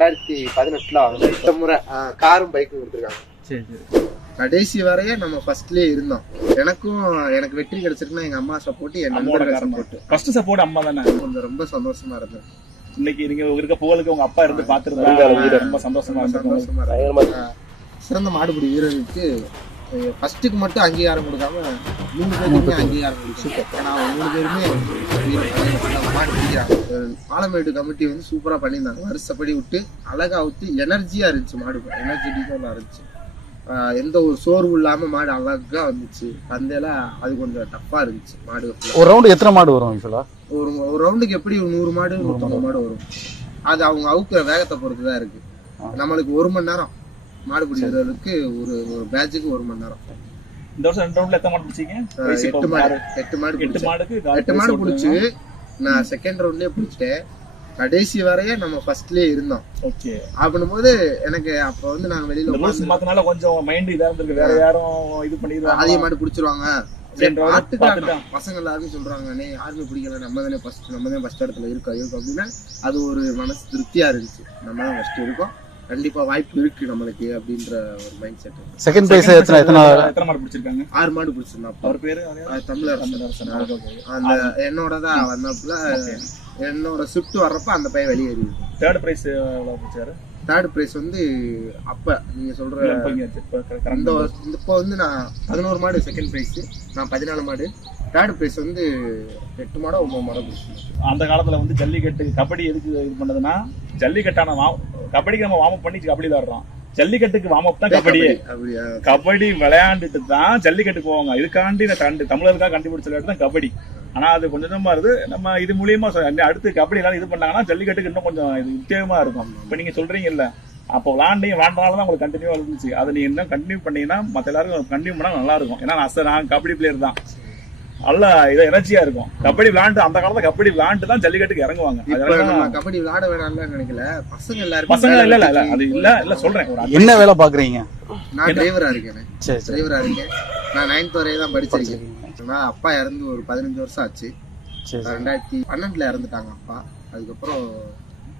ரெண்டாயிரத்தி பதினெட்டுல வாங்கினேன் இந்த முறை ஆஹ், காரும் பைக்கும் கொடுத்துருக்காங்க. சரி சரி. கடைசி வரைய நம்ம ஃபர்ஸ்ட்லயே இருந்தோம். எனக்கும் எனக்கு வெற்றி கிடைச்சிருக்குன்னா எங்க அம்மா சப்போர்ட் என் காரணம் சப்போர்ட் ஃபர்ஸ்ட் சப்போர்ட் அம்மா தானே? கொஞ்சம் ரொம்ப சந்தோஷமா இருந்தேன் இன்னைக்கு நீங்க இருக்க புகழுக்கு உங்க அப்பா இருந்து பாத்துருந்தா ரொம்ப சந்தோஷமா சந்தோஷமா சிறந்த மாடுபிடி வீரருக்கு ஃபர்ஸ்ட்டுக்கு மட்டும் அங்கீகாரம் கொடுக்காம மூணு பேருக்குமே அங்கீகாரம் கொடுக்கும் ஏன்னா மூணு பேருமே மாடு பிடிக்கிறாங்க பாலமேடு கமிட்டி வந்து சூப்பரா பண்ணியிருந்தாங்க. வருஷப்படி விட்டு அழகா விட்டு எனர்ஜியா இருந்துச்சு மாடு எனர்ஜெட்டிக்காக இருந்துச்சு. எந்த ஒரு சோர்வு இல்லாம மாடு அழகா வந்துச்சு. பந்தையில அது கொஞ்சம் டஃப்பா இருந்துச்சு. மாடு ஒரு ரவுண்டு எத்தனை மாடு வரும் ஒரு ஒரு ரவுண்டுக்கு எப்படி நூறு மாடு நூற்றம்பது மாடு. வரும்? அது அவங்க அவுக்குற வேகத்தை பொறுத்து தான் இருக்கு நம்மளுக்கு ஒரு மணி நேரம். மாடு பிடிக்கிறதுக்கு ஒரு ஒரு பேட்சுக்கு ஒரு மணி நேரம். இந்த வருஷம் ரெண்டு ரவுண்ட்ல எத்தனை மாடு பிடிச்சீங்க? எட்டு மாடு. எட்டு மாடு எட்டு. மாடுக்கு எட்டு மாடு பிடிச்சி நான் செகண்ட் ரவுண்ட்லயே பிடிச்சிட்டேன். கடைசி வரைய நம்ம ஃபர்ஸ்ட்லயே இருந்தோம். ஓகே. அப்படின்னும் எனக்கு அப்ப வந்து நாங்க வெளியில மாத்தனால கொஞ்சம் மைண்ட் இதா இருந்திருக்கு. வேற யாரும் இது பண்ணிடுவாங்க அதிக மாடு பிடிச்சிருவாங்க. பசங்க எல்லாருமே சொல்றாங்க அண்ணே யாருமே பிடிக்கல. நம்ம தானே ஃபர்ஸ்ட் நம்ம தான் ஃபர்ஸ்ட் இடத்துல இருக்கோம் இருக்கோம் அப்படின்னா அது ஒரு மனசு திருப்தியா இருந்துச்சு. நம்ம தான் ஃபர்ஸ்ட் இருக்கோம். கண்டிப்பா வாய்ப்பு இருக்கு நம்மளுக்கு அப்படின்ற ஒரு மைண்ட் செட் செகண்ட் பிரைஸ் எத்தனை எத்தனை எத்தனை மாடு பிடிச்சிருக்காங்க? ஆறு மாடு பிடிச்சிருந்தா அப்போ அவர் பேரு? தமிழர். அந்த என்னோட தான் வந்தப்பல என்னோட ஷிஃப்ட் வர்றப்ப அந்த பையன் வெளியேறி தேர்ட் பிரைஸ் எவ்வளவு பிடிச்சாரு? தேர்ட் பிரைஸ் வந்து அப்ப நீங்க சொல்ற இந்த இப்போ வந்து நான் பதினோரு மாடு செகண்ட் பிரைஸ் நான் பதினாலு மாடு. தேர்ட் பிரைஸ் வந்து எட்டு மாடோ ஒன்பது மாடோ பிடிச்சிருந்தேன் அந்த காலத்துல வந்து ஜல்லிக்கட்டு கபடி எதுக்கு இது பண்ணதுன்னா ஜல்லிக்கட்டான வா- கபடிக்கு நம்ம வார்ம் பண்ணி கபடி விளையாடுறோம். ஜல்லிக்கட்டுக்கு வார்ம் அப் தான் கபடியே கபடி விளையாண்டுட்டு தான் ஜல்லிக்கட்டுக்கு போவாங்க. இதுக்காண்டி கண்டு தமிழருக்காக கண்டுபிடிச்ச விளையாட்டு தான் கபடி. ஆனா அது கொஞ்சம் கொஞ்சமா இருந்து நம்ம இது மூலியமா அடுத்து கபடி எல்லாம் இது பண்ணாங்கன்னா ஜல்லிக்கட்டுக்கு இன்னும் கொஞ்சம் இது உத்தியோகமா இருக்கும். இப்ப நீங்க சொல்றீங்கல்ல அப்போ விளாண்டி விளாண்டனால தான் உங்களுக்கு கண்டினியூவா இருந்துச்சு. அதை நீங்க இன்னும் கண்டினியூ பண்ணீங்கன்னா மத்த எல்லாருக்கும் கண்டினியூ பண்ணா நல்லா இருக்கும். ஏன்னா நான் கபடி பிளேயர் தான். நல்ல இது எனர்ஜியா இருக்கும். கபடி விளாண்டு அந்த காலத்துல கபடி விளாண்டு தான் ஜல்லிக்கட்டுக்கு இறங்குவாங்க. கபடி விளையாட வேணாம்னு நினைக்கல. பசங்க எல்லாரும் பசங்க இல்ல இல்ல இல்ல. அது இல்ல இல்ல சொல்றேன். என்ன வேலை பாக்குறீங்க? நான் டிரைவரா இருக்கேன். டிரைவரா இருக்கேன். நான் நைன்த் வரையும் தான் படிச்சிருக்கேன். அப்பா இறந்து ஒரு பதினஞ்சு வருஷம் ஆச்சு. ரெண்டாயிரத்தி பன்னெண்டுல இறந்துட்டாங்க அப்பா. அதுக்கப்புறம்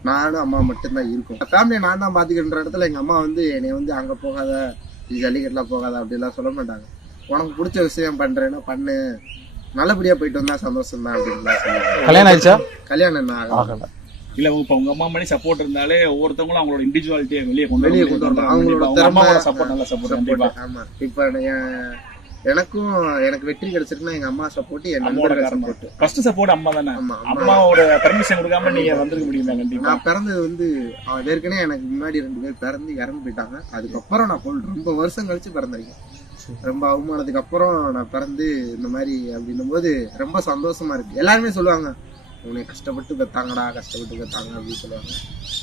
நானும் அம்மா மட்டும்தான் இருக்கோம். ஃபேமிலியை நான் தான் பாத்துக்கின்ற இடத்துல எங்க அம்மா வந்து என்னை வந்து அங்க போகாத நீ ஜல்லிக்கட்டுலாம் போகாத அப்படிலாம் சொல்ல மாட்டாங்க. உனக்கு பிடிச்ச விஷயம் பண்றேன்னா பண்ணு. நல்லபடியா போயிட்டு வந்தா சந்தோஷம் தான் சொல்லுவாங்க. கல்யாணம் ஆயிடுச்சா? கல்யாணம் ஆகல. இல்ல இப்ப உங்க அம்மா மணி சப்போர்ட் இருந்தாலே ஒவ்வொருத்தவங்களும் அவங்களோட இண்டிவிஜுவாலிட்டியை வெளியே கொண்டு வெளியே வர கொண்டு. வரணும். அவங்களோட அம்மாவோட சப்போர்ட் நல்ல சப்போர்ட் கண்டிப்பா. ஆமா. இப்ப என் எனக்கும் எனக்கு வெற்றி கிடைச்சிருக்குன்னா எங்க அம்மா சப்போர்ட் என் அம்மாவோட சப்போர்ட் ஃபர்ஸ்ட் சப்போர்ட் அம்மா தானே? அம்மாவோட பெர்மிஷன் கொடுக்காம நீங்க வந்திருக்க முடியுமா கண்டிப்பா? நான் பிறந்தது வந்து ஏற்கனவே எனக்கு முன்னாடி ரெண்டு பேர் பிறந்து இறந்து போயிட்டாங்க. அதுக்கப்புறம் நான் ரொம்ப வருஷம் கழிச்சு பிறந்திருக்கேன். ரொம்ப அவமானத்துக்கு அப்புறம் நான் பிறந்து இந்த மாதிரி அப்படின்னும் போது ரொம்ப சந்தோஷமா இருக்கு. எல்லாருமே சொல்லுவாங்க உன்னை கஷ்டப்பட்டு பெத்தாங்கடா கஷ்டப்பட்டு பெத்தாங்க அப்படின்னு சொல்லுவாங்க.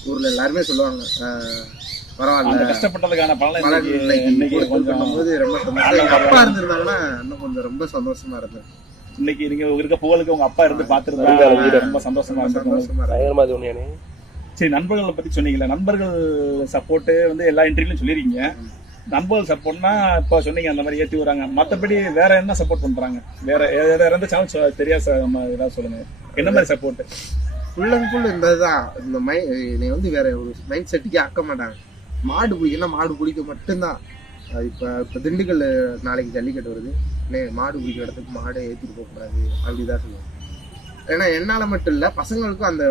ஊர்ல எல்லாருமே சொல்லுவாங்க "ஆஹ், அந்த பரவாயில்ல கஷ்டப்பட்டதுக்கான பலன் போது ரொம்ப சந்தோஷம். அப்பா இருந்திருந்தாங்கன்னா இன்னும் கொஞ்சம் ரொம்ப சந்தோஷமா இருந்தேன் இன்னைக்கு நீங்க இருக்க புகழுக்கு உங்க அப்பா இருந்து பாத்துருந்தா ரொம்ப சந்தோஷமா சந்தோஷமா சரி நண்பர்களை பத்தி சொன்னீங்கல்ல நண்பர்கள் சப்போர்ட் வந்து எல்லா இன்டர்வியூலையும் சொல்லிருக்கீங்க. நம்பர் சப்போர்ட்னா இப்போ சொன்னீங்க அந்த மாதிரி ஏத்தி வராங்க மத்தபடி வேற என்ன சப்போர்ட் பண்றாங்க? வேற வேற சேனல் தெரியாது சார் நம்ம ஏதாவது சொல்லுங்க. என்ன மாதிரி சப்போர்ட் ஃபுல் அண்ட் ஃபுல் இந்த இதுதான் இந்த மை என்னை வந்து வேற ஒரு மைண்ட் செட்டுக்கே ஆக்க மாட்டாங்க. மாடு பிடிக்கலாம் மாடு பிடிக்க மட்டும்தான். அது இப்போ இப்போ திண்டுக்கல் நாளைக்கு ஜல்லிக்கட்டு வருது. அண்ணே மாடு பிடிக்கிற இடத்துக்கு மாடை ஏற்றிட்டு போகக்கூடாது அப்படிதான் சொல்லுவாங்க. ஏன்னா என்னால் மட்டும் இல்லை பசங்களுக்கும் அந்த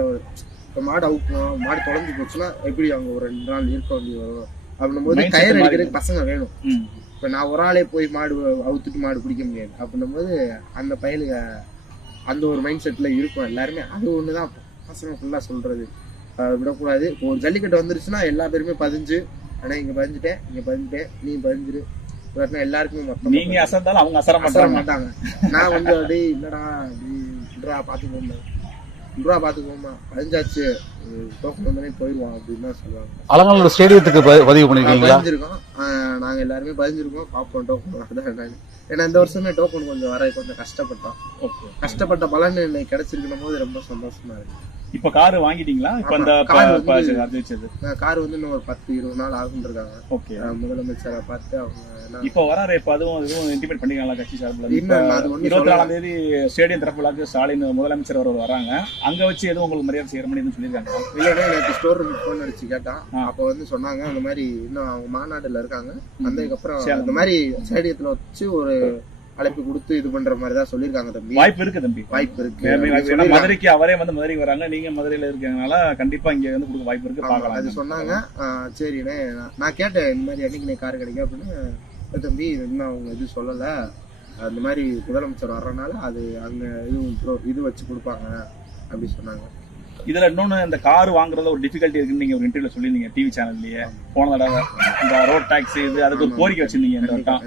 இப்போ மாடு அவுக்கும் மாடு தொலைஞ்சு போச்சுன்னா எப்படி அவங்க ஒரு ரெண்டு நாள் இருக்க வேண்டி வரும்? அப்படின்னும் போது கயிறு மாறி அடிக்கிறதுக்கு பசங்க வேணும். இப்போ நான் ஒரு ஆளே போய் மாடு அவுத்துட்டு மாடு பிடிக்க முடியாது. அப்படின்னும் போது அந்த பயலுக அந்த ஒரு மைண்ட் செட்டில் இருக்கும் எல்லாருமே. அது ஒன்று தான் பசங்க ஃபுல்லாக சொல்கிறது விடக்கூடாது. இப்போ ஒரு ஜல்லிக்கட்டு வந்துருச்சுன்னா எல்லா பேருமே பதிஞ்சு ஆனால் இங்கே பதிஞ்சுட்டேன் இங்கே பதிஞ்சுட்டேன் நீ பதிஞ்சிரு. இல்லாட்டினா எல்லாருக்குமே மொத்தம் நீங்க அசந்தாலும் அவங்க அசர மாட்டாங்க. நான் கொஞ்சம் அப்படியே இல்லடா அப்படி விட்றா பார்த்துக்கோமா விட்றா பார்த்துக்கோமா பதிஞ்சாச்சு. டோக்கன் வந்தோடனே போயிடுவான் அப்படின்னு தான் சொல்லுவாங்க. அலங்காநல்லூர் ஸ்டேடியத்துக்கு ப- பதிவு பண்ணிருக்கீங்களா? பதிஞ்சிருக்கோம். ஆஹ் நாங்க எல்லாருமே பதிஞ்சிருக்கோம். பாப்போம் டோக்கன் வரதான் என்னன்னு. ஏன்னா இந்த வருஷமே டோக்கன் கொஞ்சம் வர கொஞ்சம் கஷ்டப்பட்டோம். கஷ்டப்பட்ட பலன் இன்னைக்கு கிடைச்சிருக்கணும் போது ரொம்ப சந்தோஷமா இருக்கு. இப்ப கார் வாங்கிட்டீங்களா? இப்ப அந்த கார் வந்து இன்னும் ஒரு பத்து இருபது நாள் ஆகும் இருக்காங்க ஓகே முதலமைச்சரை பார்த்து அவங்க இப்ப வராரு இப்ப அதுவும் இதுவும் இன்டிமேட் பண்ணிக்கலாம் கட்சி சார்பில். இருபத்தி நாலாம் தேதி ஸ்டேடியம் திறப்பு விழாக்கு ஸ்டாலின் முதலமைச்சர் அவர் வராங்க. அங்க வச்சு எதுவும் உங்களுக்கு மரியாதை செய்யற மாதிரி சொல்லியிருக்காங்க? இல்லைன்னா எனக்கு ஸ்டோர் ரூம் ஃபோன் அடிச்சு கேட்டான். அப்ப வந்து சொன்னாங்க அந்த மாதிரி இன்னும் அவங்க மாநாடுல இருக்காங்க. வந்ததுக்கப்புறம். அந்த மாதிரி ஸ்டேடியத்துல வச்சு ஒரு அழைப்பு கொடுத்து இது பண்ற மாதிரி தான் சொல்லியிருக்காங்க தம்பி. வாய்ப்பு இருக்கு தம்பி. வாய்ப்பு இருக்கு. அப்படின்னு. மதுரைக்கு அவரே வந்து மதுரைக்கு வராங்க. நீங்க மதுரையில இருக்கறதுனால கண்டிப்பா இங்க வந்து கொடுக்க வாய்ப்பு இருக்கு. ஆமா, அது பார்க்கலாம் சொன்னாங்க. சரிண்ணே. நான் கேட்டேன் இந்த மாதிரி என்னைக்கு கார் கிடைக்கும் அப்படின்னு. "இல்ல தம்பி இது இன்னும் அவங்க இது சொல்லல. அந்த மாதிரி முதலமைச்சர் வர்றதுனால அது அங்க இதுவும் இது வச்சு கொடுப்பாங்க அப்படி சொன்னாங்க. இதுல இன்னொன்னு இந்த கார் வாங்குறதுல ஒரு டிஃபிகல்ட்டி இருக்குன்னு நீங்க ஒரு இன்டர்வியூல சொல்லிருந்தீங்க டிவி சேனல்லயே போன தடவை இந்த ரோட் டாக்ஸி இது அதுக்கு ஒரு கோரிக்கை வச்சிருந்தீங்க இந்த வட்டம்.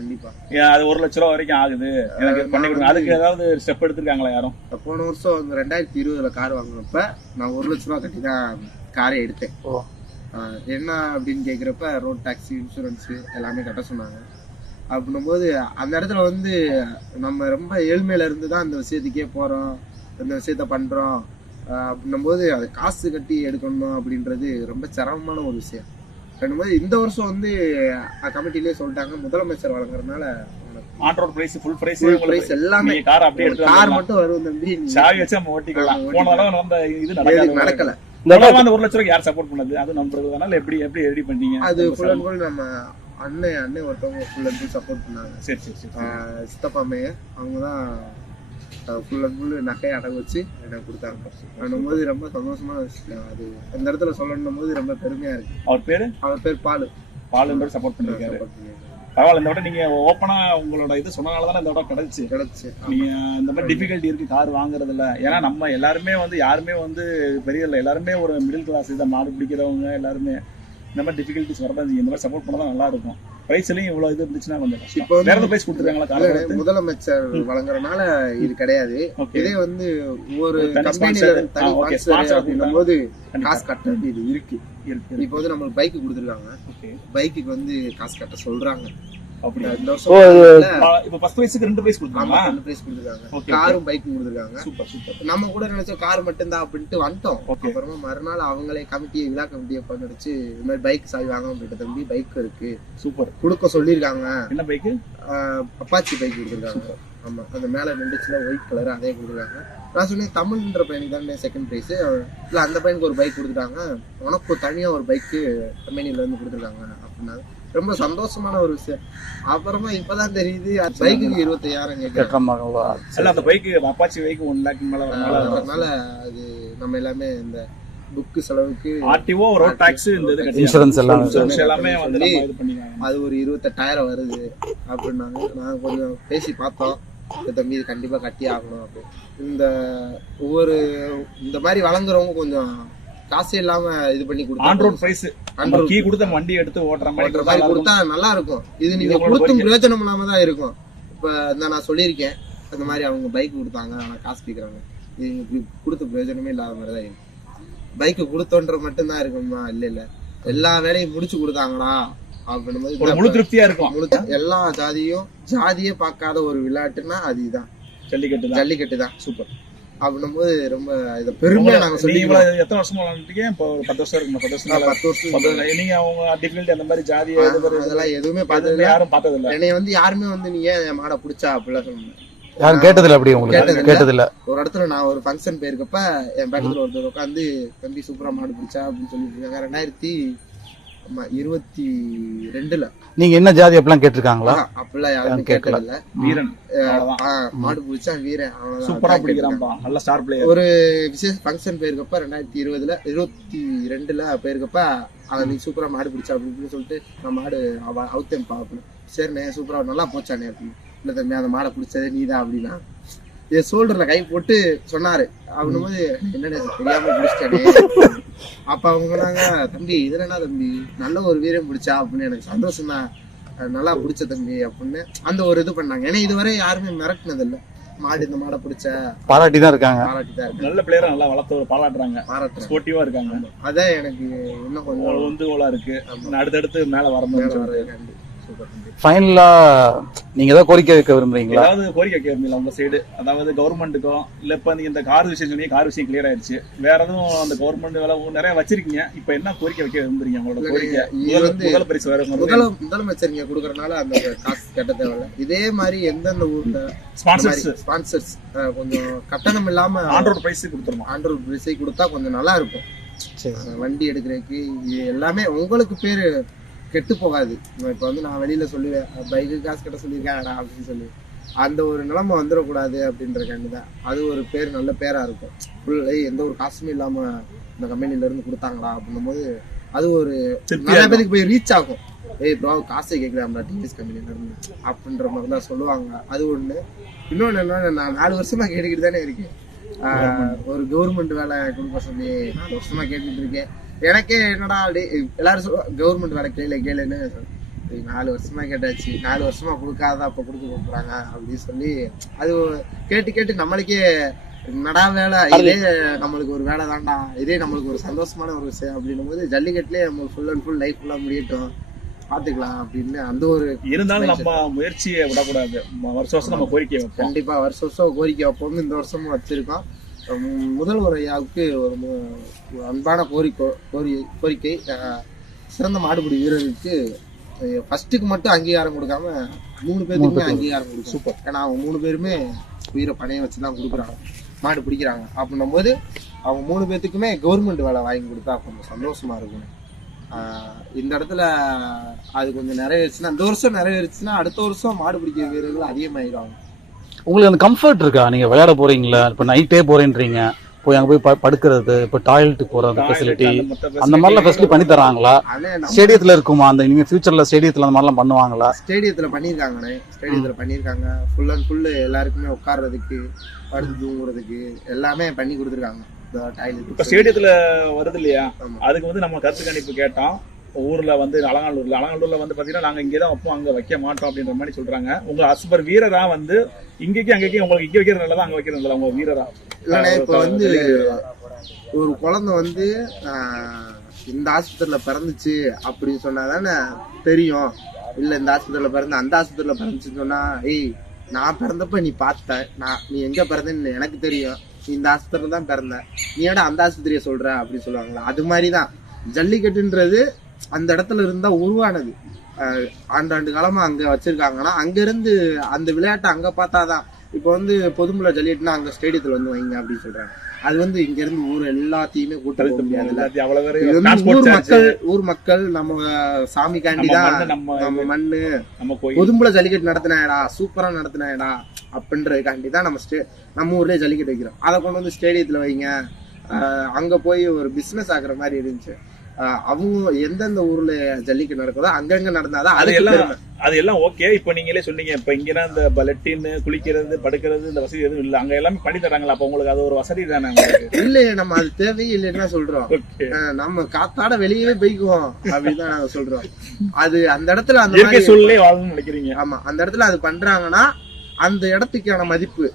அது ஒரு லட்ச ரூபா வரைக்கும் ஆகுது. எனக்கு பண்ணி கொடுங்க. அதுக்கு ஏதாவது ஸ்டெப் எடுத்திருக்காங்களா யாரும்? போன வருஷம் ரெண்டாயிரத்தி இருபதுல கார் வாங்கினப்ப நான் ஒரு லட்ச ரூபா கட்டி தான் காரே எடுத்தேன். என்ன அப்படின்னு கேக்குறப்ப ரோட் டாக்ஸி இன்சூரன்ஸ் எல்லாமே கட்ட சொன்னாங்க. அப்படின்னும்போது அந்த இடத்துல வந்து நம்ம ரொம்ப ஏழ்மையில இருந்து தான் அந்த விஷயத்துக்கே போறோம். இந்த விஷயத்த பண்றோம். ஆ, அப்படின்னும்போது அது காசு கட்டி எடுக்கணும் அப்படின்றது ரொம்ப சிரமமான ஒரு விஷயம். அப்படின்னும்போது இந்த வருஷம் வந்து கமிட்டிலேயே சொல்லிட்டாங்க. முதலமைச்சர் வழங்குறதுனால on road price full price price எல்லாமே. கார் அப்படியே. மட்டும் வரும் தம்பி. நீங்க சாவி வச்சு நம்ம ஓட்டிக்கலாம். போன தடவை இது நடக்கல. அந்த ஒரு லட்ச ரூபாய்க்கு யார் சப்போர்ட் பண்ணது? அது நம்புறது அதனால எப்படி எப்படி ரெடி பண்ணீங்க? அது ரொம்ப ஃபுல் அண்ட் சிரமம். ஃபுல் நம்ம அண்ணன் அண்ணன் ஒருத்தவங்க ஃபுல் அண்ட் ஃபுல் சப்போர்ட் பண்ணாங்க. சரி சரி சரி சரி. ஆஹ் சித்தப்பா அம்மைய. அவங்க தான் ஃபுல் அண்ட் ஃபுல் நகையை அடகு வச்சு எனக்கு கொடுத்தாங்க. பண்ணும்போது ரொம்ப சந்தோஷமான விஷயம். அது அந்த இடத்துல சொல்லணும் போது ரொம்ப பெருமையா இருக்கு. அவர் பேரு? அவர் பேர் பாலு. பாலுன்ற சப்போர்ட் பண்ணிருக்காரு. பரவாயில்ல இந்த வட்டம் நீங்க ஓப்பனா உங்களோட இது சொன்னனால தான் இந்த வட்டம் கிடைச்சு. கிடைச்சு. நீங்க இந்த மாதிரி டிஃபிகல்ட்டி இருக்கு கார் வாங்குறதுல. ஏன்னா நம்ம எல்லாருமே வந்து யாருமே வந்து பெரிய இல்லை. எல்லாருமே ஒரு மிடில் கிளாஸ் இதை மாடு பிடிக்கிறவங்க எல்லாருமே இந்த மாதிரி டிஃபிகல்ட்டிஸ் வரதான். இந்த மாதிரி சப்போர்ட் பண்ணா தான் நல்லா இருக்கும். பிரைஸ்லயும் இவ்வளவு இது இருந்துச்சுன்னா கொஞ்சம் இப்போ வேற பிரைஸ் கொடுத்துருக்காங்களா முதலமைச்சர் வழங்குறதுனால இது கிடையாது. இதே வந்து ஒரு அப்படின்னும் போது. காசு கட்ட வேண்டியது இருக்கு. இப்போ வந்து நம்மளுக்கு பைக் கொடுத்துருக்காங்க. பைக்குக்கு வந்து காசு கட்ட சொல்றாங்க. நம்ம கூட நினைச்சோம் கார் மட்டும்தான் அப்படின்ட்டு வந்துட்டோம். அப்புறமா மறுநாள் அவங்களே கமிட்டி விழா கமிட்டியை பண்ணிடுச்சு மாதிரி பைக் சாவி வாங்க தம்பி பைக் இருக்கு. சூப்பர். கொடுக்க சொல்லியிருக்காங்க. என்ன அப்பாச்சி பைக் கொடுத்துருக்காங்க. ஆமா அந்த மேல நின்றுச்சுல ஒயிட் கலர் அதே கொடுத்துருக்காங்க நான் சொன்னேன் தமிழ்ன்ற பையனுக்கு தானே செகண்ட் பிரைஸ் இல்ல அந்த பையனுக்கு ஒரு பைக் கொடுத்துட்டாங்க. உனக்கு தனியா ஒரு பைக்கு கம்பெனில இருந்து கொடுத்துருக்காங்க அப்படின்னாங்க. ரொம்ப சந்தோஷமான ஒரு விஷயம். அப்புறமா இப்பதான் தெரியுது பைக்குக்கு இருபத்தையாயிரம் கேட்கறாங்க ஏற்றமாக அல்ல அந்த bike Apache bike one lakh மேல வரனால அதனால அது நம்ம எல்லாமே இந்த புக்கு செலவுக்கு ஆர்டிஓ ரோட் டாக்ஸ் இந்த இது கட்டி Insurance எல்லாம் எல்லாமே வந்து அது ஒரு இருபத்தெட்டாயிரம் வருது அப்படின்னாங்க. நாங்கள் கொஞ்சம் பேசி பார்த்தோம். இந்த தம்பி இது கண்டிப்பாக கட்டி ஆகணும் அப்படின்னு. இந்த ஒவ்வொரு இந்த மாதிரி வழங்குறவங்க கொஞ்சம் காசு இல்லாம இது பண்ணி ஆன் கொடுத்தா ரோட் பிரைஸ் road. கீ கொடுத்த வண்டி எடுத்து ஓட்டுற மாதிரி கொடுத்தா நல்லா கொடுத்தா நல்லா இருக்கும் இது நீங்க கொடுத்தும். பிரயோஜனம் இல்லாம தான் இருக்கும். இப்ப இந்த நான் சொல்லியிருக்கேன். அந்த மாதிரி அவங்க பைக் கொடுத்தாங்க. ஆனா காசு கேட்கறாங்க இது இப்படி கொடுத்த பிரயோஜனமே இல்லாத மாதிரி தான் இருக்கு. பைக்கு கொடுத்தோன்ற மட்டும்தான் இருக்குமா? இல்ல இல்ல. எல்லா வேலையும் முடிச்சு கொடுத்தாங்களா? ஒரு முழு திருப்தியா இருக்கும். எல்லா ஜாதியும் ஜாதியே பார்க்காத ஒரு விளையாட்டுன்னா அது இதுதான் ஜல்லிக்கட்டு ஜல்லிக்கட்டு தான். சூப்பர். அப்படின்னும் போது ரொம்ப இதை பெருமையா நாங்க இவ்வளவு எத்தனை வருஷமா விளையாண்டுட்டீங்க இப்போ ஒரு பத்து வருஷம் இருக்குமா பத்து வருஷம் பத்து வருஷம் நீங்க அவங்க டிஃபிகல்ட்டி அந்த மாதிரி ஜாதி அதெல்லாம் எதுவுமே பார்த்தது யாரும் பார்த்தது இல்ல என்னைய வந்து யாருமே வந்து நீ ஏன் என் மாடை பிடிச்சா அப்படிலாம் சொன்னாங்க யாரும் கேட்டதில்ல அப்படி உங்களுக்கு? கேட்டதில்ல. கேட்டதில்ல. ஒரு இடத்துல நான் ஒரு ஃபங்க்ஷன் போயிருக்கப்ப என் பக்கத்துல ஒருத்தர் உட்காந்து தம்பி சூப்பரா மாடு பிடிச்சா? அப்படின்னு சொல்லிட்டு இருக்காங்க. ரெண்டாயிரத்தி ஆமா, இருபத்தி ரெண்டுல. நீங்க என்ன ஜாதி அப்படிலாம் கேட்டிருக்காங்களா? அப்படிலாம் யாருமே கேட்கல. வீரன். மாடு பிடிச்சா வீரன். சூப்பரா பிடிக்கிறான்பா நல்ல ஸ்டார் பிளேயர் ஒரு விசேஷ ஃபங்க்ஷன் போயிருக்கப்ப ரெண்டாயிரத்தி இருபதுல இருபத்தி ரெண்டுல போயிருக்கப்ப அவன் நீ சூப்பரா மாடு பிடிச்சா அப்படி இப்படின்னு சொல்லிட்டு நான் மாடு அவ அவுத்தேன்ப்பா அப்படின்னு. சரிண்ணே சூப்பரா நல்லா போச்சானே அப்படின்னு. இல்ல தம்பி அந்த மாடை பிடிச்சதே நீதான் அப்படின்னா. என் ஷோல்டர்ல கை போட்டு சொன்னாரு. அப்படின்னும் போது என்னடே இது தெரியாம பிடிச்சிட்டானே அப்ப அவங்க தம்பி இதுல என்ன தம்பி? நல்ல ஒரு வீரம் பிடிச்சா அப்படின்னு எனக்கு சந்தோஷம் தான். நல்லா பிடிச்ச தம்பி அப்படின்னு அந்த ஒரு இது பண்ணாங்க. ஏன்னா இதுவரை யாருமே மிரட்டினது இல்ல மாடு இந்த மாடை பிடிச்ச பாராட்டி தான் இருக்காங்க. பாராட்டி தான் நல்ல பிளேயரா நல்லா வளர்த்து பாராட்டுறாங்க. பாராட்டுறேன் ஸ்போர்ட்டிவா இருக்காங்க. அதான் எனக்கு இன்னும் கொஞ்சம் வந்து ஓலா இருக்கு. அடுத்தடுத்து மேல வரணும்னு மேல சொல்லிட்டு வர்றதுக்காண்டி. சூப்பர் தம்பி ஃபைனலா நீங்க ஏதாவது கோரிக்கை வைக்க விரும்புறீங்களா? ஏதாவது கோரிக்கை வைக்க விரும்பல உங்க சைடு அதாவது கவர்மெண்ட்டுக்கும் இல்ல இப்ப நீங்க இந்த கார் விஷயம் சொன்னீங்க கார் விஷயம் கிளியர் ஆயிருச்சு வேற எதுவும் அந்த கவர்மெண்ட் வேலை நிறைய வச்சிருக்கீங்க. இப்ப என்ன கோரிக்கை வைக்க விரும்புறீங்க உங்களோட கோரிக்கை? முதல் பரிசு வேற முதல அந்த காசு கட்ட தேவையில்ல. இதே மாதிரி எந்தெந்த ஊர்ல ஸ்பான்சர்ஸ் ஸ்பான்சர்ஸ் கொஞ்சம் கட்டணம் இல்லாம ஆண்ட்ராய்டு பிரைஸ் கொடுத்துருவோம் ஆண்டர் விசை கொடுத்தா கொஞ்சம் நல்லா இருக்கும். வண்டி எடுக்கிறதுக்கு எல்லாமே உங்களுக்கு பேரு கெட்டு போகாது இப்போ வந்து நான் வெளியில சொல்லுவேன் பைக்கு காசு கட்ட சொல்லியிருக்கேன்டா அப்படின்னு சொல்லி. அந்த ஒரு நிலைமை வந்துடக்கூடாது அப்படின்றக்காண்டி தான். அது ஒரு பேர் நல்ல பேரா இருக்கும். ஃபுல் எந்த ஒரு காசுமே இல்லாம இந்த கம்பெனில இருந்து கொடுத்தாங்களா அப்படின்னும் போது அது ஒரு நிறைய. பேருக்கு போய் ரீச் ஆகும். ஏய் ப்ரோ காசே கேட்கலாம்டா டிவிஎஸ் கம்பெனில இருந்து அப்படின்ற மாதிரி தான் சொல்லுவாங்க. அது ஒண்ணு. இன்னொன்னு என்னன்னா நான் நாலு வருஷமா கேட்டுக்கிட்டு தானே இருக்கேன். ஒரு கவர்மெண்ட் வேலை கொடுக்க சொல்லி நாலு வருஷமா கேட்டுட்டு இருக்கேன். எனக்கே என்னடா டேய், எல்லாரும் சொல்லுவாங்க கவர்மெண்ட் வேலை கேளு கேளுன்னு நாலு வருஷமா கேட்டாச்சு. நாலு வருஷமா கொடுக்காத அப்ப கொடுக்க போறாங்க அப்படின்னு சொல்லி அது கேட்டு கேட்டு நம்மளுக்கே என்னடா வேலை? இதே நம்மளுக்கு ஒரு வேலை தான்டா. இதே நம்மளுக்கு ஒரு சந்தோஷமான ஒரு விஷயம் அப்படின்னும் போது ஜல்லிக்கட்டுலயே நம்ம ஃபுல் அண்ட் ஃபுல் லைஃப் ஃபுல்லா முடியட்டும். பாத்துக்கலாம் அப்படின்னு அந்த ஒரு இருந்தாலும் நம்ம முயற்சியை விடக்கூடாது. ம- வருஷம் வருஷம் நம்ம கோரிக்கை வைப்போம். கண்டிப்பா வருஷம் வருஷம் கோரிக்கை வைப்போம் இந்த வருஷமும் வச்சிருக்கோம். முதல்வர் ஐயாவுக்கு ஒரு அன்பான கோரிக்கை கோரி கோரிக்கை சிறந்த மாடுபிடி வீரருக்கு ஃபர்ஸ்ட்டுக்கு மட்டும் அங்கீகாரம் கொடுக்காம மூணு பேருக்குமே அங்கீகாரம் கொடுக்கும் சூப்பர். ஏன்னா அவங்க மூணு பேருமே உயிரை பணைய வச்சு தான் கொடுக்குறாங்க. மாடு பிடிக்கிறாங்க. அப்படின்னும் போது அவங்க மூணு பேர்த்துக்குமே கவர்மெண்ட் வேலை வாங்கி கொடுத்தா கொஞ்சம் சந்தோஷமா இருக்கும். இந்த இடத்துல அது கொஞ்சம் நிறைவேறுச்சுன்னா இந்த வருஷம் நிறைவேறுச்சுன்னா அடுத்த வருஷம் மாடு பிடிக்கிற வீரர்கள் அதிகமாயிடுவாங்க. உங்களுக்கு அந்த கம்ஃபர்ட் இருக்கா? நீங்க விளையாட போறீங்களா? இப்ப நைட்டே போறேன்றீங்க. போய் அங்க போய் படுக்கிறது இப்ப டாய்லெட்டுக்கு போற அந்த ஃபெசிலிட்டி அந்த மாதிரிலாம் ஃபெசிலிட்டி பண்ணி தராங்களா ஸ்டேடியத்துல இருக்குமா? அந்த இனிமே ஃபியூச்சர்ல ஸ்டேடியத்துல அந்த மாதிரிலாம் பண்ணுவாங்களா? ஸ்டேடியத்துல பண்ணியிருக்காங்கண்ணே. ஸ்டேடியத்துல பண்ணியிருக்காங்க. ஃபுல் அண்ட் ஃபுல் எல்லாருக்குமே உட்கார்றதுக்கு படுத்து தூங்குறதுக்கு எல்லாமே பண்ணி கொடுத்துருக்காங்க. இந்த இப்ப ஸ்டேடியத்துல வருது இல்லையா. அதுக்கு வந்து நம்ம கருத்து கணிப்பு கேட்டோம். ஊர்ல வந்து அலங்காநல்லூர்ல அலங்காநல்லூர்ல வந்து பாத்தீங்கன்னா நாங்க இங்கே தான் வைப்போம் அங்க வைக்க மாட்டோம் அப்படின்ற மாதிரி சொல்றாங்க. உங்க அஸ்பர் வீரரா வந்து இங்கேயும் அங்கேயும் உங்களுக்கு இங்க வைக்கிறது நல்லதா அங்க வைக்கிறது நல்லதா உங்க வீரரா? இல்லைண்ணே இப்போ வந்து ஒரு குழந்தை வந்து இந்த ஆஸ்பத்திரியில பிறந்துச்சு அப்படின்னு சொன்னாதானே தெரியும். இல்ல இந்த ஆஸ்பத்திரியில பிறந்து அந்த ஆஸ்பத்திரியில பிறந்துச்சுன்னு சொன்னா ஏய் நான் பிறந்தப்ப நீ பார்த்த நான் நீ எங்க பிறந்தேன்னு எனக்கு தெரியும். நீ இந்த ஆஸ்பத்திரியில தான் பிறந்த. நீ ஏடா அந்த ஆஸ்பத்திரியை சொல்ற? அப்படின்னு சொல்லுவாங்களா? அது மாதிரிதான். ஜல்லிக்கட்டுன்றது அந்த இடத்துல இருந்தா உருவானது. ஆண்டாண்டு காலமா அங்க வச்சிருக்காங்கன்னா அங்க இருந்து அந்த விளையாட்டை அங்க பார்த்தாதான். இப்போ வந்து பொதுமுறை ஜல்லிக்கட்டுனா அங்க ஸ்டேடியத்துல வந்து வைங்க அப்படின்னு சொல்றாங்க. அது வந்து இங்க இருந்து ஊர் எல்லாத்தையுமே கூட்ட போக முடியாதுல்ல எல்லாத்தையும் அவ்வளவு பேரு இது வந்து transport ஊர் மக்கள் ஊர் மக்கள் நம்ம சாமிக்காண்டி தான் மண்ணு, நம்ம மண்ணு. நம்ம பொதும்புல ஜல்லிக்கட்டு நடத்தினாடா சூப்பரா நடத்தினாடா அப்படின்றதுக்காண்டி தான் நம்ம ஸ்டே நம்ம ஊர்லயே ஜல்லிக்கட்டு வைக்கிறோம். அதை கொண்டு வந்து ஸ்டேடியத்துல வைங்க. அங்க போய் ஒரு பிசினஸ் ஆகுற மாதிரி இருந்துச்சு. அவங்க எந்தெந்த ஊர்ல ஜல்லிக்கட்டு நடக்குதோ அங்கங்க நடந்தாதான் அது எல்லாம். அது எல்லாம் ஓகே இப்போ நீங்களே சொன்னீங்க இப்ப இங்கன்னா இந்த லெட்டின் குளிக்கிறது படுக்கிறது இந்த வசதி எதுவும் இல்ல. அங்க எல்லாமே பண்ணி தராங்களா? அப்ப உங்களுக்கு அது ஒரு வசதி தானே இல்லையே நம்ம அது தேவையே இல்லைன்னு தான் சொல்றோம். நம்ம காத்தாட வெளியவே போய்க்குவோம் அப்படின்னு தான் நாங்க சொல்றோம். அது அந்த இடத்துல அந்த சூழலே வாழணும்னு நினைக்கிறீங்க. ஆமா அந்த இடத்துல அது பண்றாங்கன்னா அந்த இடத்துக்கான மதிப்பு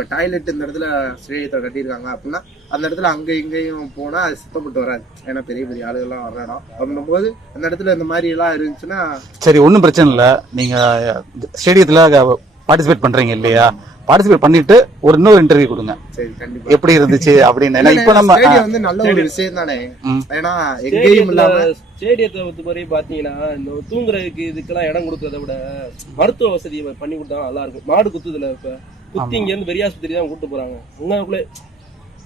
இப்ப டாய்லெட் இந்த இடத்துல ஸ்டேடியத்தை கட்டியிருக்காங்க அப்படின்னா அந்த இடத்துல அங்க இங்கேயும் போனா அது சுத்தப்பட்டு வராது. ஏன்னா பெரிய பெரிய ஆளுகள்லாம் வர்ற இடம் அப்படின்னும் போது அந்த இடத்துல இந்த மாதிரி எல்லாம் இருந்துச்சுன்னா சரி ஒன்றும் பிரச்சனை இல்லை. நீங்க ஸ்டேடியத்துல பார்ட்டிசிபேட் பண்றீங்க இல்லையா? பார்ட்டிசிபேட் பண்ணிட்டு ஒரு இன்னொரு இன்டர்வியூ கொடுங்க. சரி கண்டிப்பா. எப்படி இருந்துச்சு அப்படின்னு. இப்போ நம்ம வந்து நல்ல ஒரு விஷயம் தானே. ஏன்னா எங்கேயும் இல்லாம ஸ்டேடியத்தை பொறுத்த வரையும் பாத்தீங்கன்னா இந்த தூங்குறதுக்கு இதுக்கெல்லாம் இடம் கொடுக்கறத விட மருத்துவ வசதி பண்ணி கொடுத்தா நல்லா இருக்கும். மாடு குத்துதுல இப்ப. குத்தி இங்க இருந்து பெரியாஸ்பத்திரி தான் கூட்டு போறாங்க. அங்கக்குள்ளே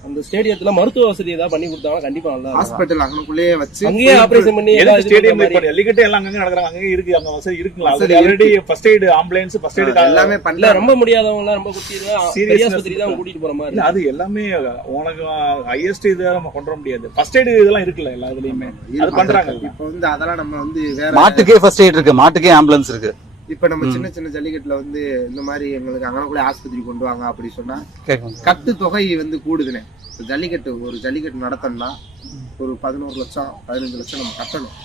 அந்த ஸ்டேடியத்துல மருத்துவ வசதி ஏதாவது பண்ணி கொடுத்தாங்கன்னா கண்டிப்பா நல்லா ஹாஸ்பிட்டல் அங்கனுக்குள்ளேயே வச்சு அங்கேயே ஆபரேஷன் பண்ணி ஸ்டேடியம். ஜல்லிக்கட்டு எல்லாம் அங்கங்க நடக்குறாங்க. அங்கங்க இருக்கு. அங்க வசதி இருக்குங்களா? Already first aid ambulance first aid எல்லாமே பண்ணல ரொம்ப முடியாதவங்க எல்லாம் ரொம்ப குத்தி பெரியாஸ்பத்திரி தான் கூட்டிட்டு போற மாதிரி. இல்ல அது எல்லாமே உனக்கு ஹையஸ்ட் இது நம்ம கொண்டு வர முடியாது. ஃபர்ஸ்ட் எய்டு இதெல்லாம் இருக்குல்ல எல்லா இதுலயுமே. அது பண்றாங்க. இப்ப வந்து அதெல்லாம் நம்ம வந்து வேற மாட்டுக்கே ஃபர்ஸ்ட் எய்ட் இருக்கு. மாட்டுக்கே ஆம்புலன்ஸ் இருக்கு. இப்ப நம்ம சின்ன சின்ன ஜல்லிக்கட்டுல வந்து இந்த மாதிரி எங்களுக்கு அங்கனக்குள்ளே ஆஸ்பத்திரி கொண்டு வாங்க அப்படி சொன்னா கட்டு தொகை வந்து கூடுதுனே. இப்ப ஜல்லிக்கட்டு ஒரு ஜல்லிக்கட்டு நடத்தணும்னா ஒரு பதினோரு லட்சம் பதினஞ்சு லட்சம் நம்ம கட்டணும்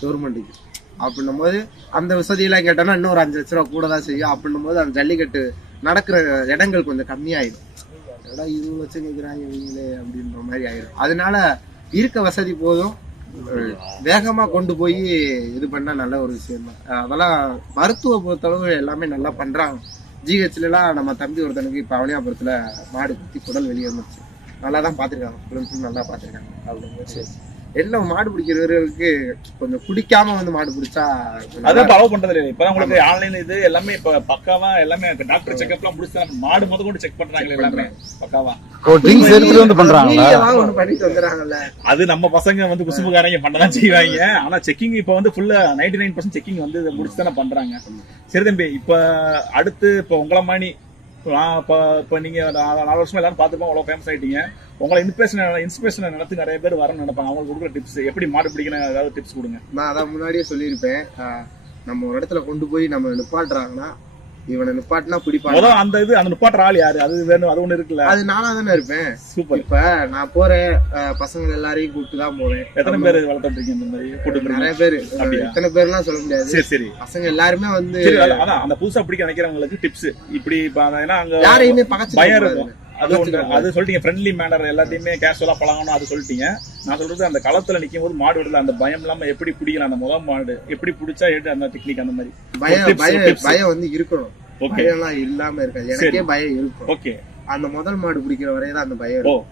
கவர்மெண்ட்டுக்கு அப்படின்னும் போது அந்த வசதியெல்லாம் கேட்டோம்னா இன்னொரு அஞ்சு லட்ச ரூபா கூட தான் செய்யும். அப்படின்னும் போது அந்த ஜல்லிக்கட்டு நடக்கிற இடங்கள் கொஞ்சம் கம்மியாயிடும். ஏடா இருபது லட்சம் கேட்குறாங்க இவங்களே அப்படின்ற மாதிரி ஆயிடும். அதனால இருக்க வசதி போதும். வேகமாக கொண்டு போய் இது பண்ணால் நல்ல ஒரு விஷயம் தான் அதெல்லாம் மருத்துவ பொறுத்தளவு எல்லாமே நல்லா பண்ணுறாங்க ஜிஹெச்ல நம்ம தம்பி ஒருத்தனுக்கு இப்போ அவனியாபுரத்தில் மாடு குத்தி குடல் வெளியே வந்துச்சு நல்லா தான் பார்த்துருக்காங்க full நல்லா பார்த்துருக்காங்க. என்ன மாடு பிடிக்கிறவர்களுக்கு கொஞ்சம் குடிக்காம வந்து மாடு பிடிச்சா அதான் அலோவ் பண்றது இல்லையா இப்ப உங்களுக்கு ஆன்லைன் இது எல்லாமே இப்ப பக்காவா எல்லாமே டாக்டர் செக்அப் எல்லாம் முடிச்சு மாடு முத கொண்டு செக் பண்றாங்க எல்லாமே. பக்காவா. ட்ரிங்க்ஸ் எடுத்துட்டு வந்து பண்றாங்களா? நீங்க ஏதாவது ஒண்ணு பண்ணிட்டு வந்துடுறாங்கல்ல. அது நம்ம பசங்க வந்து குசும்புக்காரங்க பண்ணதான் செய்வாங்க. ஆனா செக்கிங் இப்ப வந்து ஃபுல்லா நைன்டி நைன் பர்சன்ட் செக்கிங் வந்து முடிச்சு தானே பண்றாங்க. சரி தம்பி இப்ப அடுத்து இப்ப உங்கள மாதிரி நான் இப்போ இப்போ நீங்கள் நாலு வருஷமா எல்லாரும் பார்த்துப்போம் அவ்வளோ ஃபேமஸ் ஆகிட்டீங்க உங்களை இன்ஸ்பிரேஷன் இன்ஸ்பிரேஷன் நடத்து நிறைய பேர் வரணும்னு நினைப்பாங்க. அவங்களுக்கு கொடுக்குற டிப்ஸ் எப்படி மாடு பிடிக்கணும் ஏதாவது டிப்ஸ் கொடுங்க. நான் அதான் முன்னாடியே சொல்லியிருப்பேன். நம்ம ஒரு இடத்துல கொண்டு போய் நம்ம நிப்பாட்டுறாங்கன்னா இவனை நிப்பாட்டினா பிடிப்பாங்க அந்த இது அந்த நிப்பாட்டுற ஆள் யாரு? அது வேணும் அது ஒண்ணு இருக்குல்ல? அது நானா தானே இருப்பேன். சூப்பர். இப்ப நான் போறேன் பசங்க எல்லாரையும் கூப்பிட்டு தான் போவேன். எத்தனை பேர் வளர்த்துட்டு இந்த மாதிரி? கூட்டு நிறைய பேரு? எத்தனை பேர்லாம் சொல்ல முடியாது. சரி சரி. பசங்க எல்லாருமே வந்து அதான் அந்த புதுசா பிடிக்க நினைக்கிறவங்களுக்கு டிப்ஸ் இப்படி ஏன்னா அங்க யாரையுமே பயம் இருக்கும். அது ஒண்ணு அது சொல்லிட்டீங்க ஃப்ரெண்ட்லி மேனர் எல்லாத்தையுமே கேஷுவலா பழகணும் அது சொல்லிட்டீங்க. நான் சொல்றது அந்த களத்துல நிக்கும் போது மாடு விடல அந்த பயம் இல்லாம எப்படி பிடிக்கலாம் அந்த முதல் மாடு எப்படி பிடிச்சா எடு அந்த டெக்னிக் அந்த மாதிரி. பயம் பயம். பயம் வந்து இருக்கணும். ஓகே எல்லாம் இல்லாம இருக்காது. எனக்கே பயம் இருக்கும். ஓகே அந்த முதல் மாடு பிடிக்கிற வரையும் தான் அந்த பயம் ஓ. இருக்கும்.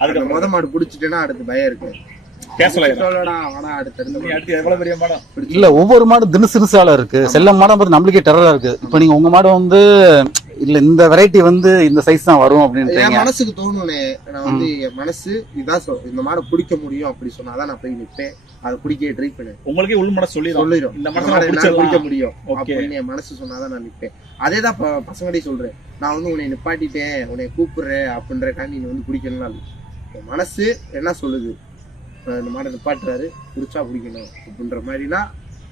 அதுக்கப்புறம் முதல் மாடு பிடிச்சிட்டேன்னா அடுத்து பயம் இருக்கு. கேஷுவல் ஆயிடும் சொல்லடா, வாடா, அடுத்து அடுத்த நீ மாடு. அடுத்து எவ்வளவு பெரிய மாடம் இல்ல ஒவ்வொரு மாடு தினசு தினசால இருக்கு. செல்ல மாடம் பார்த்து நம்மளுக்கே டெரரா இருக்கு. இப்ப நீங்க உங்க மாடு வந்து இல்ல இந்த வெரைட்டி வந்து இந்த சைஸ் தான் வரும் என் அப்படின்றீங்க. மனசுக்கு தோணுனே நான் வந்து என் மனசு இதான் சொல் இந்த மாடை பிடிக்க முடியும் அப்படி சொன்னாதான் நான் போய் நிப்பேன். அதை பிடிக்க ட்ரை பண்ணேன் உங்களுக்கே உள் மனசு சொல்லிடும். சொல்லிடும். இந்த மனசை. பிடிக்க முடியும். அப்படின்னு என் மனசு சொன்னாதான் நான் நிப்பேன். அதே தான் பசங்கள்டையும் சொல்றேன். நான் வந்து உன்னை நிப்பாட்டிட்டேன் உன்னை கூப்பிடுறேன் அப்படின்ற காண்டி நீ வந்து பிடிக்கணும்னா என் மனசு என்ன சொல்லுது? இந்த மாடை நிப்பாட்டுறாரு பிடிச்சா பிடிக்கணும் அப்படின்ற மாதிரினா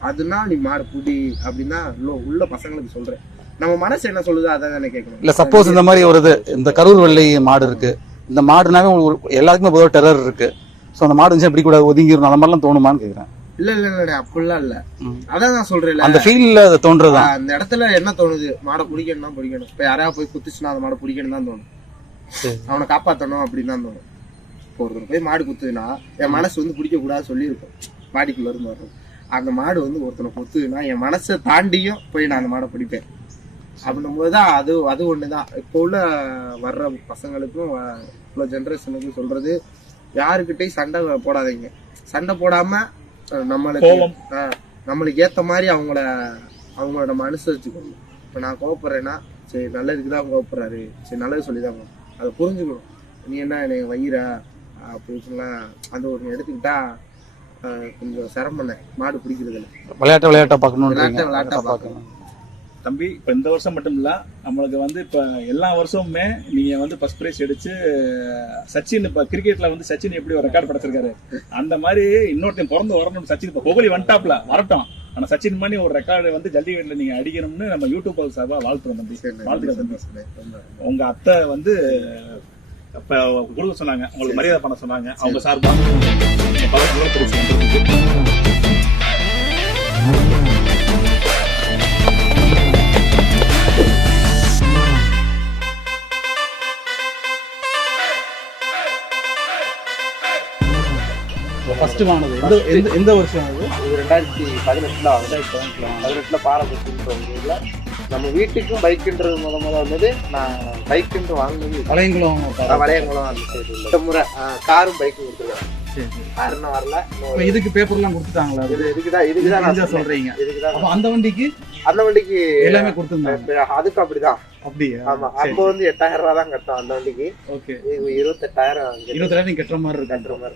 அதுனா நீ மாடு பிடி அப்படின்னா உள்ள- உள்ள பசங்களுக்கு சொல்றேன். நம்ம மனசு என்ன சொல்லுதோ அதை தானே கேட்கணும். இல்ல சப்போஸ் இந்த மாதிரி ஒரு இது இந்த கரூர் வெள்ளை மாடு இருக்கு. இந்த மாடுனாவே ஒரு- எல்லாருக்குமே பொதுவாக டெரர் இருக்கு. சோ அந்த மாடு இருந்துச்சு எப்படி கூட ஒதுங்கிடும் அந்த மாதிரிலாம் தோணுமான்னு கேக்குறேன். இல்ல இல்ல இல்ல அப்படிலாம் இல்ல. அதான் நான் சொல்றேன்ல. அந்த ஃபீல்ல அது தோன்றதுதான் அந்த இடத்துல என்ன தோணுது? மாடை பிடிக்கணும் தான் பிடிக்கணும். இப்ப யாரையா போய் குத்துச்சுன்னா அந்த மாடை பிடிக்கணும் தான் தோணும். அவனை காப்பாத்தணும் அப்படின்னு தான் தோணும். இப்போ ஒருத்தர் போய் மாடு குத்துதுன்னா என் மனசு வந்து பிடிக்க கூடாது சொல்லியிருக்கும். மாடிக்குள்ள இருந்து வரும் அந்த மாடு வந்து ஒருத்தனை குத்துதுன்னா என் மனசை தாண்டியும் போய் நான் அந்த மாடை பிடிப்பேன். அப்படின்னும் போதுதான் அது அது ஒண்ணுதான். இப்போ உள்ள வர்ற பசங்களுக்கும் உள்ள ஜென்ரேஷனுக்கும் சொல்றது யாருக்கிட்டையும் சண்டை போடாதீங்க. சண்டை போடாம நம்மளுக்கு நம்மளுக்கு ஏத்த மாதிரி அவங்கள அவங்கள நம்ம அனுசரிச்சுக்கணும். இப்போ நான் கோவப்படுறேன்னா சரி நல்லதுக்கு தான் கோவப்படுறாரு. சரி நல்லது சொல்லி தான் அதை புரிஞ்சுக்கணும். நீ என்ன என்னை வயிறா? அப்படின்லாம் அந்த ஒரு எடுத்துக்கிட்டா ஆஹ் கொஞ்சம் சிரமம் மாடு பிடிக்கிறதுல. விளையாட்ட விளையாட்டா விளையாட்டை விளையாட்டா விளையாட்டா பார்க்கணும். தம்பி இப்ப இந்த வருஷம் மட்டும் இல்ல நம்மளுக்கு வந்து இப்ப எல்லா வருஷமுமே நீங்க வந்து ஃபர்ஸ்ட் பிரைஸ் அடிச்சு சச்சின் இப்ப கிரிக்கெட்ல வந்து சச்சின் எப்படி ஒரு ரெக்கார்ட் படைச்சிருக்காரு? அந்த மாதிரி இன்னொருத்தன் பிறந்து வரணும் சச்சின் இப்ப கோகலி வந்துட்டாப்ல வரட்டும். ஆனா சச்சின் மாதிரி ஒரு ரெக்கார்டு வந்து ஜல்லிக்கட்டுல நீங்க அடிக்கணும்னு நம்ம யூடியூப் சார்பா வாழ்த்துறோம் தம்பி. சரி, வாழ்த்துக்கள் தம்பி. சந்தோஷம். ரொம்ப உங்க அத்தை வந்து இப்ப கொடுக்க சொன்னாங்க உங்களுக்கு மரியாதை பண்ண சொன்னாங்க. அவங்க சார்பா? ஃபர்ஸ்ட் வானது எந்த எந்த எந்த வருஷம் அது இது ரெண்டாயிரத்தி பதினெட்டுல பதினெட்டுல பாரபட்சம்ன்ற ஒரு ஊர்ல நம்ம வீட்டுக்கும் பைக்குன்றது முத முத வந்தது. நான் பைக்குன்று வாங்கினது பழையங்குளம் நான் வளையங்குளம் அந்த சைடு இந்த முறை காரும் பைக்கும் கொடுத்துருக்காங்க கார் இன்னும் வரல. இதுக்கு பேப்பர்லாம் கொடுத்துட்டாங்களா? இது இதுக்கு சொன்னேன். சொல்றீங்க. இதுக்குதான் அப்ப அந்த வண்டிக்கு? அந்த வண்டிக்கு எல்லாமே கொடுத்துருந்தாங்க. அதுக்கும் அப்படிதான். அப்படியா? ஆமா. அப்போ வந்து எட்டாயிரம் தான் கட்டணும் அந்த வண்டிக்கு. ஓகே. இருபத்தெட்டாயிரம் இருபத்தி நீங்க கட்டுற மாதிரி கட்டுற மாதிரி